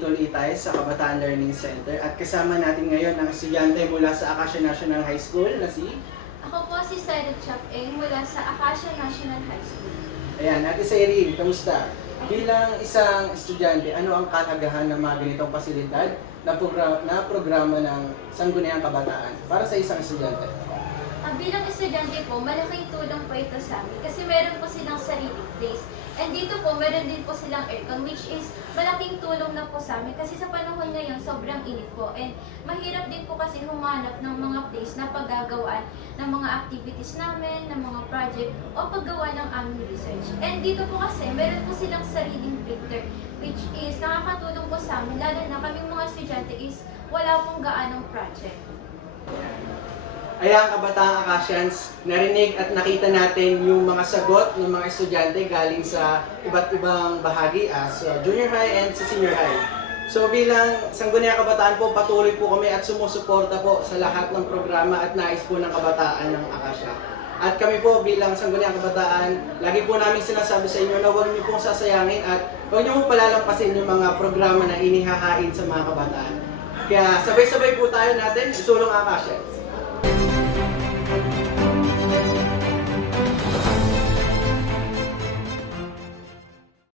Dito Litay sa Kabataan Learning Center at kasama natin ngayon ang estudyante mula sa Acacia National High School na si... Ako po si Sarah Chapeng mula sa Acacia National High School. Ayan, Ate Sairine, kamusta? Bilang isang estudyante, ano ang kahalagahan ng mga ganitong pasilidad na programa ng Sangguniang Kabataan para sa isang estudyante? Bilang estudyante po, malaking tulong po ito sa amin kasi meron po silang sariling place. And dito po, meron din po silang aircon which is malaking tulong na po sa amin kasi sa panahon ngayon sobrang init po. And mahirap din po kasi humanap ng mga place na paggagawaan ng mga activities namin, ng mga project o paggawa ng aming research. And dito po kasi, meron po silang sariling printer which is nakakatulong po sa amin lalo na kaming mga estudyante is wala pong gaanong project. Ayan, Kabataang Acasians, narinig at nakita natin yung mga sagot ng mga estudyante galing sa iba't ibang bahagi as junior high and sa senior high. So bilang Sangguniang Kabataan po, patuloy po kami at sumusuporta po sa lahat ng programa at nais po ng kabataan ng Acacia. At kami po bilang Sangguniang Kabataan, lagi po namin sinasabi sa inyo na huwag niyo pong sasayangin at huwag niyo pong palalampasin yung mga programa na inihahain sa mga kabataan. Kaya sabay-sabay po tayo natin, isulong Acasians.